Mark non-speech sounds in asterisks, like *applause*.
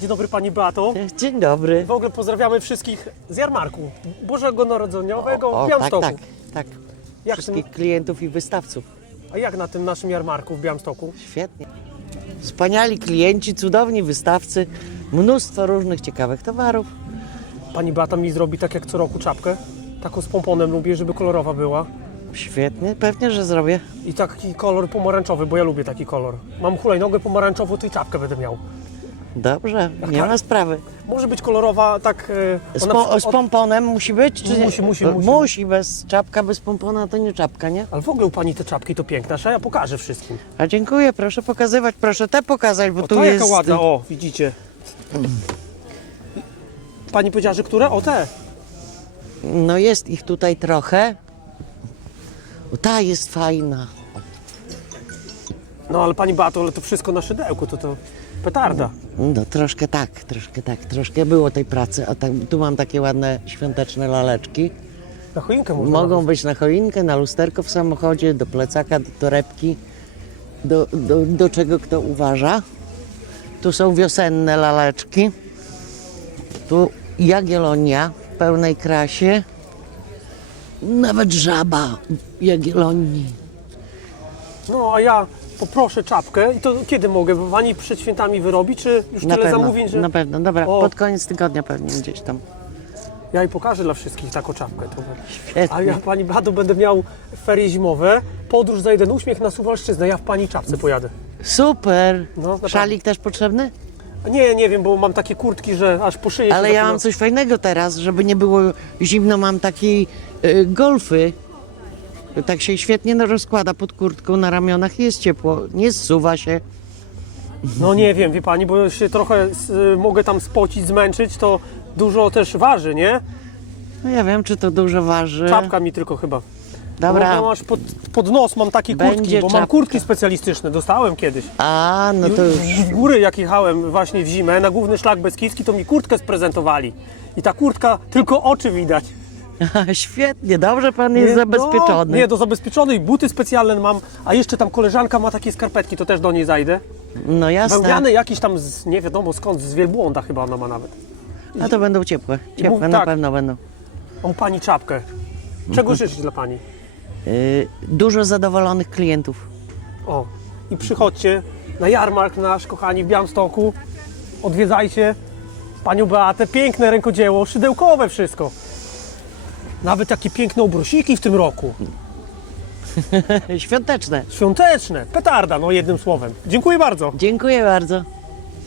Dzień dobry Pani Beato. Dzień dobry. W ogóle pozdrawiamy wszystkich z jarmarku Bożego Narodzeniowego O, w tak, Białymstoku. tak, tak. Jak Wszystkich klientów i wystawców. A jak na tym naszym jarmarku w Białymstoku? Świetnie. Wspaniali klienci, cudowni wystawcy, mnóstwo różnych ciekawych towarów. Pani Beata mi zrobi tak jak co roku czapkę. Taką z pomponem lubię, żeby kolorowa była. Świetnie, pewnie, że zrobię. I taki kolor pomarańczowy, bo ja lubię taki kolor. Mam hulajnogę pomarańczową, to i czapkę będę miał. Dobrze, nie tak. ma sprawy. Może być kolorowa tak... e, Z, ona po, przy- z pomponem musi być? Czy nie? Musi, musi, E, musi. Musi, bez czapka, bez pompona to nie czapka, nie? Ale w ogóle u Pani te czapki to piękne, a ja pokażę wszystkim. A dziękuję, proszę pokazywać, proszę te pokazać, bo O, tu to jest... jaka ładna, o, widzicie. Pani powiedziała, że które? O, te. No jest ich tutaj trochę. O, ta jest fajna. No ale Pani Beato, ale to wszystko na szydełku, to to petarda. No troszkę tak, troszkę tak, troszkę było tej pracy. A tak, tu mam takie ładne świąteczne laleczki. Na choinkę można Mogą nawet. być na choinkę, na lusterko w samochodzie, do plecaka, do torebki, do, do, do czego kto uważa. Tu są wiosenne laleczki. Tu Jagiellonia w pełnej krasie. Nawet żaba Jagiellonii. No a ja poproszę czapkę i to kiedy mogę? Bo Pani przed świętami wyrobi, czy już Na tyle pewno, zamówień, że... na pewno. Dobra, O. pod koniec tygodnia pewnie gdzieś tam. Ja jej pokażę dla wszystkich taką czapkę. To... Świetnie. A ja Pani Beato będę miał ferie zimowe, podróż za jeden uśmiech na Suwalszczyznę, ja w Pani czapce pojadę. Super. No. Szalik też potrzebny? Nie, nie wiem, bo mam takie kurtki, że aż po szyję się Ale ja mam coś fajnego teraz, żeby nie było zimno, mam takie y, golfy. Tak się świetnie rozkłada pod kurtką na ramionach jest ciepło, nie zsuwa się. No nie wiem, wie Pani, bo się trochę s- mogę tam spocić, zmęczyć, to dużo też waży, nie? No ja wiem, czy to dużo waży. Czapka mi tylko chyba. Dobra. Bo mam aż pod, pod nos mam takie kurtki, Będzie bo mam czapka. kurtki specjalistyczne, dostałem kiedyś. A, no to już. Z góry jak jechałem właśnie w zimę na główny szlak Beskidzki, to mi kurtkę sprezentowali. I ta kurtka, tylko oczy widać. *laughs* Świetnie, dobrze pan jest zabezpieczony. No, nie, do zabezpieczonej buty specjalne mam, a jeszcze tam koleżanka ma takie skarpetki, to też do niej zajdę. No jasne. Wełniane jakiś tam, z, nie wiadomo skąd, z wielbłąda chyba ona ma nawet. A to będą ciepłe. Ciepłe mów na tak. pewno będą. Mam pani czapkę. Czego życzyć dla pani? Y, dużo zadowolonych klientów. O, i przychodźcie na jarmark nasz, kochani, w Białymstoku. Odwiedzajcie panią Beatę. Piękne rękodzieło, szydełkowe wszystko. Nawet takie piękne obrusiki w tym roku. *laughs* Świąteczne. Świąteczne, petarda, no jednym słowem. Dziękuję bardzo. Dziękuję bardzo.